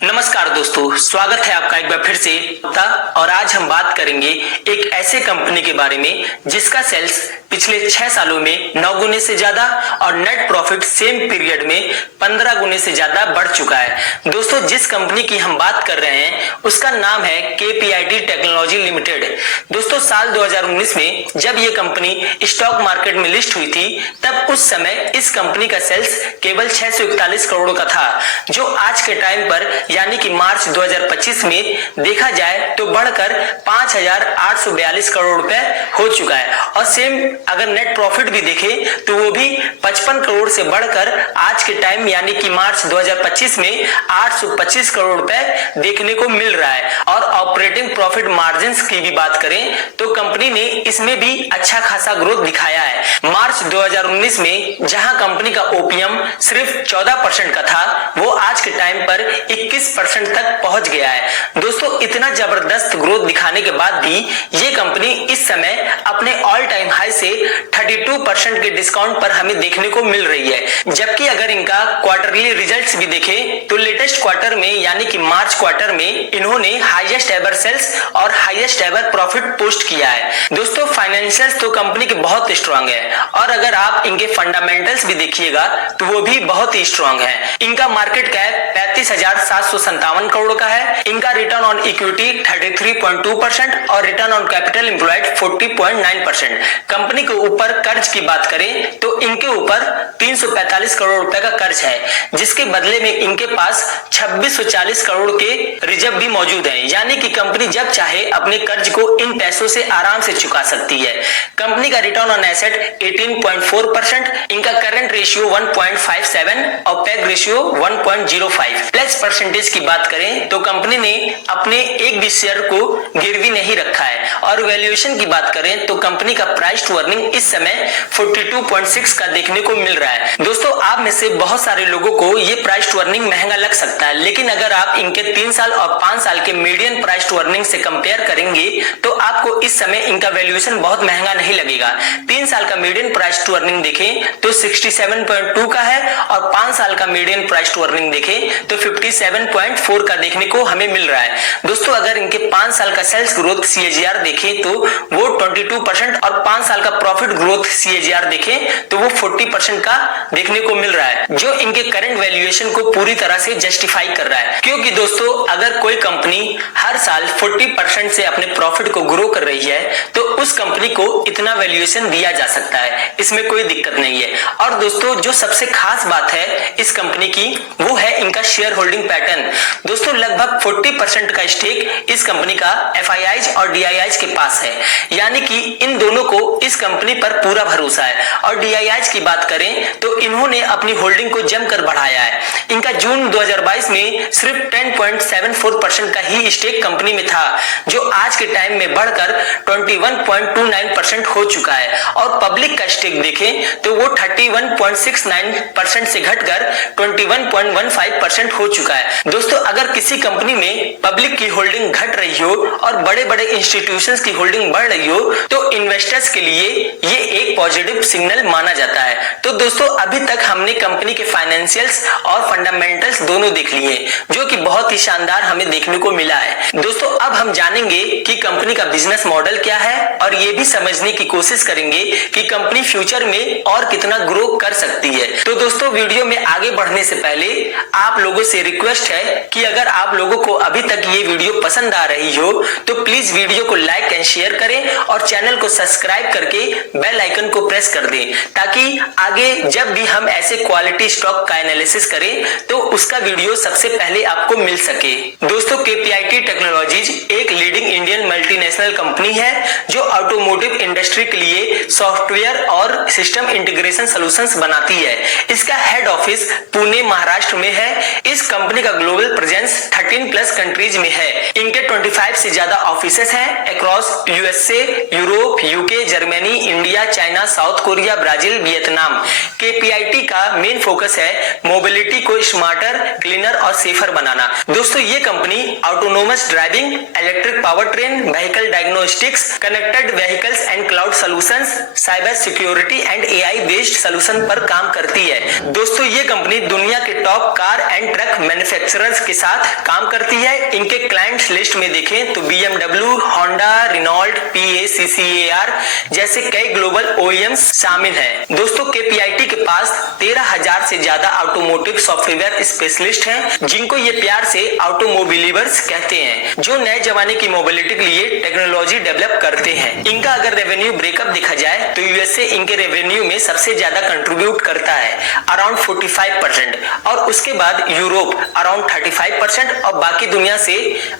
नमस्कार दोस्तों, स्वागत है आपका एक बार फिर से। और आज हम बात करेंगे एक ऐसे कंपनी के बारे में जिसका सेल्स पिछले 6 सालों में 9 गुने से ज्यादा और नेट प्रॉफिट सेम पीरियड में 15 गुने से ज्यादा बढ़ चुका है। दोस्तों, जिस कंपनी की हम बात कर रहे हैं उसका नाम है KPIT टेक्नोलॉजी लिमिटेड। दोस्तों, साल 2019 में जब ये कंपनी स्टॉक मार्केट में लिस्ट हुई थी तब उस समय इस कंपनी का सेल्स केवल 641 करोड़ का था, जो आज के टाइम पर यानी कि मार्च 2025 में देखा जाए तो बढ़कर 5,842 करोड़ रुपए हो चुका है। और सेम अगर नेट प्रॉफिट भी देखें तो वो भी 55 करोड़ से बढ़कर आज के टाइम यानी कि मार्च 2025 में 825 करोड़ रुपए देखने को मिल रहा है। और ऑपरेटिंग प्रॉफिट मार्जिन की भी बात करें तो कंपनी ने इसमें भी अच्छा खासा ग्रोथ दिखाया है। मार्च 2019 में जहां कंपनी का ओपीएम सिर्फ 14% का था, वो आज के टाइम पर 21% तक पहुंच गया है। दोस्तों, इतना जबरदस्त ग्रोथ दिखाने के बाद भी ये कंपनी इस समय अपने ऑल टाइम हाई से 32% के डिस्काउंट पर हमें देखने को मिल रही है। जबकि अगर इनका क्वार्टरली रिजल्ट्स भी देखें तो लेटेस्ट क्वार्टर में यानी कि मार्च क्वार्टर में इन्होंने हाईएस्ट एवर सेल्स और हाईएस्ट एवर प्रॉफिट पोस्ट किया है। दोस्तों, फाइनेंशियल्स तो कंपनी के बहुत स्ट्रांग है और अगर आप इनके फंडामेंटल्स भी देखिएगा तो वो भी बहुत ही स्ट्रांग है। इनका मार्केट कैप 35,757 करोड़ का है। इनका रिटर्न ऑन इक्विटी 33.2% और return on capital employed 40.9%। Company के ऊपर कर्ज की बात करें तो इनके ऊपर 345 करोड़ रुपए का कर्ज है, जिसके बदले में इनके पास 2640 करोड़ के रिजर्व भी मौजूद है। यानी कि कंपनी जब चाहे अपने कर्ज को इन पैसों से आराम से चुका सकती है। कंपनी का रिटर्न ऑन एसेट 18.4%, इनका करंट रेशियो 1.57 और पैग रेशियो 1.05। प्लस परसेंटेज की बात करें तो कंपनी ने अपने एक भी शेयर को गिरवी नहीं रखा है। और वैल्यूएशन की बात करें तो कंपनी का प्राइस टू अर्निंग इस समय 42.6 का देखने को मिल रहा है। दोस्तों, आप में से बहुत सारे लोगों को ये प्राइस टू अर्निंग महंगा लग सकता है, लेकिन अगर आप इनके 3 साल और 5 साल के मीडियन प्राइस टू अर्निंग से कंपेयर करेंगे तो आपको इस समय इनका वैल्यूएशन बहुत महंगा नहीं लगेगा। 3 साल का मीडियन प्राइस टू अर्निंग देखें तो 67.2 का है और 5 साल का मीडियन प्राइस टू अर्निंग देखें तो 57.4 का देखने को हमें मिल रहा है। दोस्तों, अगर इनके 5 साल का सेल्स ग्रोथ CAGR देखें तो वो 22% और 5 साल का प्रॉफिट ग्रोथ CAGR देखें तो वो 40% का देखने को मिल रहा है, जो इनके करंट वैल्यूएशन को पूरी तरह से जस्टिफाई कर रहा है। क्योंकि दोस्तों, अगर कोई कंपनी हर साल 40% से अपने प्रॉफिट को ग्रो कर रही है तो उस कंपनी को इतना वैल्यूएशन दिया जा सकता है, इसमें कोई दिक्कत नहीं है। और दोस्तों, जो सबसे खास बात है इस कंपनी की वो है इनका शेयर होल्डिंग पैटर्न। दोस्तों, लगभग 40% का स्टेक इस कंपनी का FIIs और DIIs के पास है, यानी कि इन दोनों को इस कंपनी पर पूरा भरोसा है। और DIIs की बात करें तो इन्होंने अपनी होल्डिंग को जमकर बढ़ाया है। इनका जून 2022 में सिर्फ 10.74% का ही स्टेक कंपनी में था, जो आज के टाइम में बढ़कर 21.29% हो चुका है। और पब्लिक का स्टेक देखें तो वो 31.69% से घटकर 21.15% हो चुका है। दोस्तों, अगर किसी कंपनी में पब्लिक की होल्डिंग घट रही हो और बड़े बड़े इंस्टीट्यूशंस की होल्डिंग बढ़ रही हो तो इन्वेस्टर्स के लिए ये एक पॉजिटिव सिग्नल माना जाता है। तो दोस्तों, अभी तक हमने कंपनी के फाइनेंशियल्स और फंडामेंटल्स दोनों देख लिए, जो कि बहुत ही शानदार हमें देखने को मिला है। दोस्तों, अब हम जानेंगे कि कंपनी का बिजनेस मॉडल क्या है और ये भी समझने की कोशिश करेंगे कि कंपनी फ्यूचर में और कितना ग्रो कर सकती है। तो दोस्तों, वीडियो में आगे बढ़ने से पहले आप लोगों से रिक्वेस्ट है कि अगर आप लोगों को अभी तक ये वीडियो पसंद आ रही हो तो प्लीज वीडियो को लाइक एंड शेयर करें और चैनल को सब्सक्राइब करके बेल आइकन को प्रेस कर दें, ताकि आगे जब भी हम ऐसे क्वालिटी स्टॉक का एनालिसिस करें तो उसका वीडियो सबसे पहले आपको मिल सके। दोस्तों, KPIT टेक्नोलॉजीज एक लीडिंग इंडियन मल्टीनेशनल कंपनी है जो ऑटोमोटिव इंडस्ट्री के लिए सॉफ्टवेयर और सिस्टम इंटीग्रेशन सॉल्यूशंस बनाती है। इसका हेड ऑफिस पुणे महाराष्ट्र में है। इस कंपनी का ग्लोबल प्रेजेंस 13+ कंट्रीज में है। इनके 25 से ज्यादा ऑफिसेस हैं across USA, Europe, UK, Germany, India, China, south Korea, Brazil, Vietnam. KPIT का मेन फोकस है मोबिलिटी को स्मार्टर, क्लीनर और सेफर बनाना। दोस्तों ये company autonomous driving, electric power train, vehicle diagnostics, connected vehicles and cloud solutions, cyber security and AI based solution पर काम करती है। दोस्तों ये कंपनी दुनिया के top car and truck manufacturers के साथ काम करती है। इनके क्लाइंट्स लिस्ट में देखें तो BMW, होंडा, रिनॉल्ट, PACCAR जैसे कई ग्लोबल OEMs शामिल हैं। दोस्तों KPIT के पास 13,000 से ज्यादा ऑटोमोटिव सॉफ्टवेयर स्पेशलिस्ट हैं, जिनको ये प्यार से ऑटोमोबिलिवर्स कहते हैं, जो नए जमाने की मोबिलिटी के लिए टेक्नोलॉजी डेवलप करते हैं। इनका अगर रेवेन्यू ब्रेकअप देखा जाए तो USA इनके रेवेन्यू में सबसे ज्यादा कंट्रीब्यूट करता है, अराउंड 45%, और उसके बाद यूरोप अराउंड 35% और बाकी दुनिया से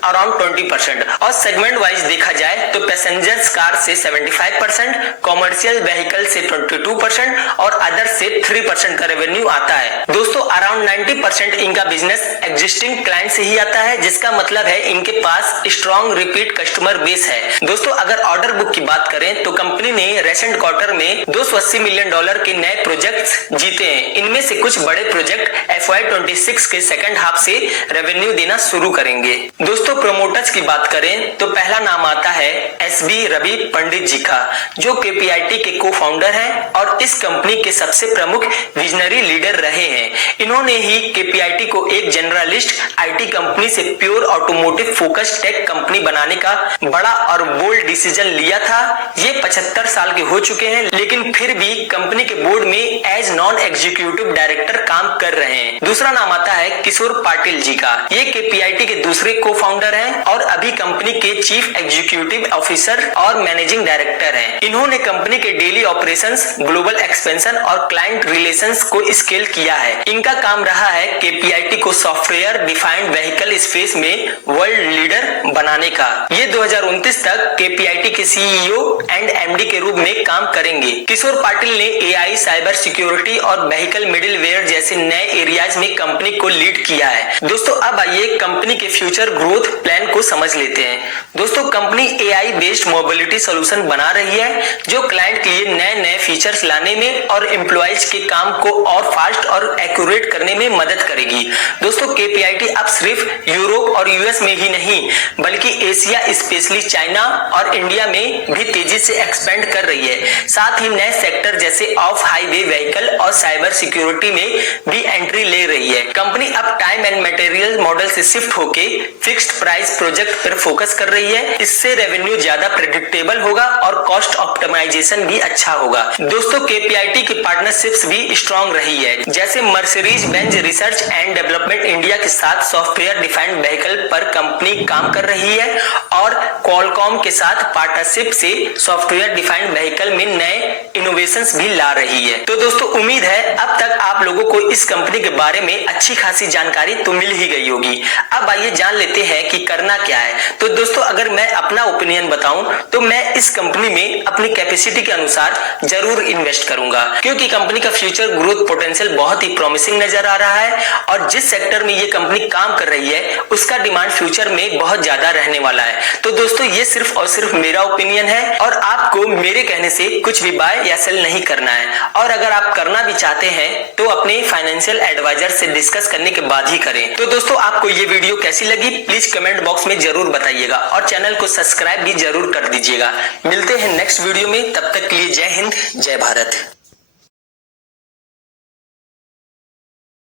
अराउंड 20%। और सेगमेंट वाइज देखा जाए तो पैसेंजर्स कार से 75%, कॉमर्शियल व्हीकल से 22% और अदर से 3% का रेवेन्यू आता है। दोस्तों अराउंड 90% इनका बिजनेस एग्जिस्टिंग क्लाइंट से ही आता है, जिसका मतलब है इनके पास स्ट्रॉन्ग रिपीट कस्टमर बेस है। दोस्तों अगर ऑर्डर बुक की बात करें तो कंपनी ने रिसेंट क्वार्टर में $280 मिलियन के नए प्रोजेक्ट्स जीते हैं। इनमें से कुछ बड़े प्रोजेक्ट FY26 के सेकंड हाफ से रेवेन्यू देना शुरू करेंगे। दोस्तों प्रोमोटर्स की बात करें तो पहला नाम आता है SB रवि पंडित जी का, जो KPIT के को फाउंडर हैं और इस कंपनी के सबसे प्रमुख विजनरी लीडर रहे हैं। इन्होंने ही KPIT को एक जनरलिस्ट IT कंपनी से pure automotive focus tech company बनाने का बड़ा और बोल्ड डिसीजन लिया था। ये 75 साल के हो चुके हैं, लेकिन फिर भी कंपनी के बोर्ड में एज नॉन एग्जीक्यूटिव डायरेक्टर काम कर रहे हैं। दूसरा नाम आता है किशोर पाटिल जी का। ये KPIT के दूसरे को फाउंडर हैं और अभी कंपनी के चीफ एग्जीक्यूटिव ऑफिसर और मैनेजिंग डायरेक्टर हैं। इन्होंने कंपनी के डेली ऑपरेशंस, ग्लोबल एक्सपेंशन और क्लाइंट रिलेशंस को स्केल किया है। इनका काम रहा है KPIT को सॉफ्टवेयर डिफाइंड व्हीकल स्पेस में वर्ल्ड लीडर बनाने का। ये 2029 तक KPIT के CEO एंड MD के रूप में काम करेंगे। किशोर पाटिल ने AI, साइबर सिक्योरिटी और व्हीकल मिडिलवेयर जैसे नए एरियाज में कंपनी को लीड किया है। दोस्तों अब आइए कंपनी के फ्यूचर ग्रोथ प्लान को समझ लेते हैं। दोस्तों company AI based mobility solution बना रही है, जो क्लाइंट के लिए नए नए फीचर्स लाने में और एम्प्लॉइज के काम को और फास्ट और एक्यूरेट करने में मदद करेगी। दोस्तों KPIT अब सिर्फ यूरोप और US में ही नहीं बल्कि एशिया, स्पेशली चाइना और इंडिया में भी तेजी से एक्सपेंड कर रही है। साथ ही नए सेक्टर जैसे ऑफ हाईवे व्हीकल और साइबर सिक्योरिटी में भी एंट्री ले रही है। कंपनी अब टाइम एंड मटेरियल मॉडल से शिफ्ट होके फिक्स्ड प्राइस प्रोजेक्ट पर फोकस कर रही है। इससे रेवेन्यू ज्यादा प्रेडिक्टेबल होगा और कॉस्ट ऑप्टिमाइजेशन भी अच्छा होगा। दोस्तों KPIT की पार्टनरशिप्स भी स्ट्रॉन्ग रही है, जैसे Mercedes Benz research and development India के साथ सॉफ्टवेयर डिफाइंड व्हीकल पर कंपनी काम कर रही है और क्वालकॉम के साथ पार्टनरशिप से सॉफ्टवेयर डिफाइंड व्हीकल में नए इनोवेशंस भी ला रही है। तो दोस्तों उम्मीद है अब तक आप लोगों को इस कंपनी के बारे में अच्छी खासी जानकारी तो मिल ही गई होगी। अब आइए जान लेते हैं कि करना क्या है। तो दोस्तों अगर मैं अपना ओपिनियन बताऊं तो मैं इस कंपनी में अपनी कैपेसिटी के अनुसार जरूर इन्वेस्ट करूंगा, क्योंकि कंपनी का फ्यूचर ग्रोथ पोटेंशियल बहुत ही प्रॉमिसिंग नजर आ रहा है और जिस सेक्टर में ये कंपनी काम कर रही है उसका डिमांड फ्यूचर में बहुत ज्यादा रहने वाला है। तो दोस्तों ये सिर्फ और सिर्फ मेरा ओपिनियन है और आपको मेरे कहने से कुछ भी बाय या सेल नहीं करना है। और अगर आप करना भी चाहते हैं तो अपने फाइनेंशियल एडवाइजर से डिस्कस करने के बाद ही करें। तो दोस्तों आपको ये वीडियो कैसी लगी प्लीज कमेंट बॉक्स में जरूर बताइएगा और चैनल को सब्सक्राइब भी जरूर कर दीजिएगा। मिलते हैं नेक्स्ट वीडियो में, तब तक के लिए जय हिंद, जय भारत।